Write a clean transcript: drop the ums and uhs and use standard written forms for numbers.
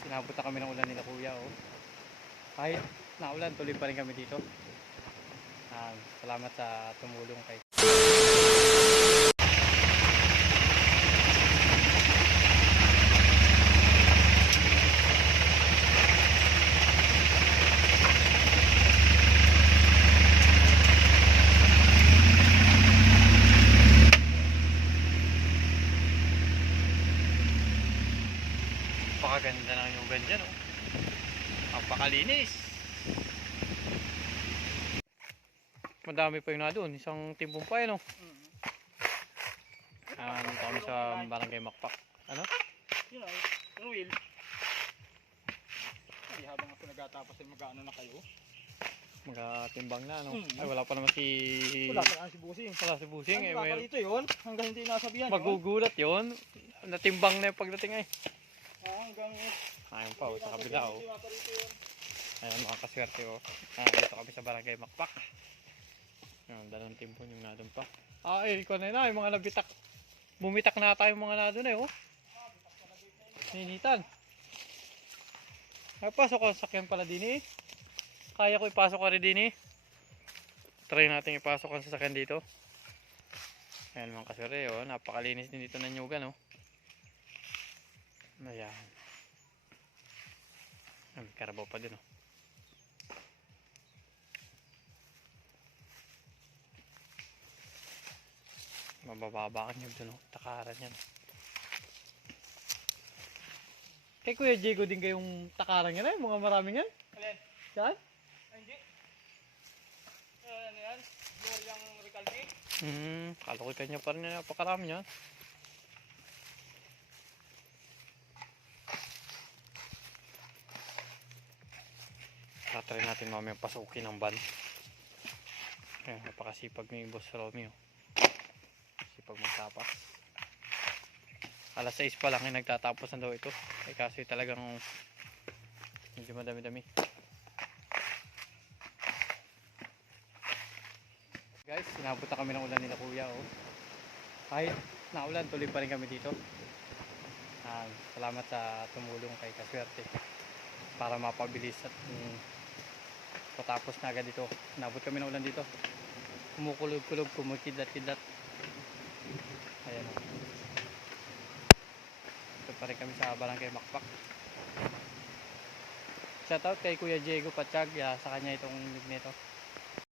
Sinabot na kami ng ulan nila kuya, oh. Kahit naulan, tuloy pa rin kami dito. Salamat sa tumulong kay napakaganda ng yugan dyan, oh. Napakalinis. Madami pa yung na doon. Isang timbong pa yun, oh. Nandito kami sa Barangay Makpak. Ano? Yun ay, yung wheel. Ay, habang ako nagtatapos ay mag-ano na kayo. Magatimbang na, ano? Ay, wala pa naman si... Wala pa lang si Busing. Wala si Busing. Ay, wala pa rito yun. Hanggang hindi nasabihan. Magugulat yun. Natimbang na yung pagdating ay. Hanggang... Ayun pa, oh, sa kabila, oh. Ayan, mga kaswerte, oh. Dito kami sa Barangay Makpak. Ayan, dalawang timbong yung na doon pa. Ikaw na yung mga nabitak. Bumitak na tayo mga na doon, eh, oh. Ninitan. Ay, pasok ko sakyan pala din, eh. Kaya ko ipasok ka rin din, eh. Try natin ipasok ang sasakyan dito. Ayan, mga kaswerte, oh. Napakalinis din dito ng nyugan, oh. Ayan. May karabaw pa din, oh. Mabababa ka nyo dun, oh. Takaran yan. Kay Kuya Diego din kayong takaran yan, eh. Mga maraming yan. Alin? Saan? Ay, hindi. Ano yan? Gloryang Recalde. Kala ko kanya pa rin yan. Napakarami yan. Try natin mamaya pasukin ang van. Ayan, napakasipag ni Boss Romeo. Sipag magtapas. Alas 6 pa lang yung nagtatapos na daw ito. Ay kasi talagang medyo madami-dami. Guys, sinabot na kami ng ulan nila kuya, oh. Kahit naulan, tuloy pa rin kami dito. Salamat sa tumulong kay Kaswerte para mapabilis at patapos na agad dito. Nabot kami ng ulan dito. Kumukulog-kulog, kumukidlat-kidlat. Ayan, oh. Ito pa rin kami sa Barangay Makpak. Shoutout kay Kuya Diego Patsyag, sa kanya itong nito.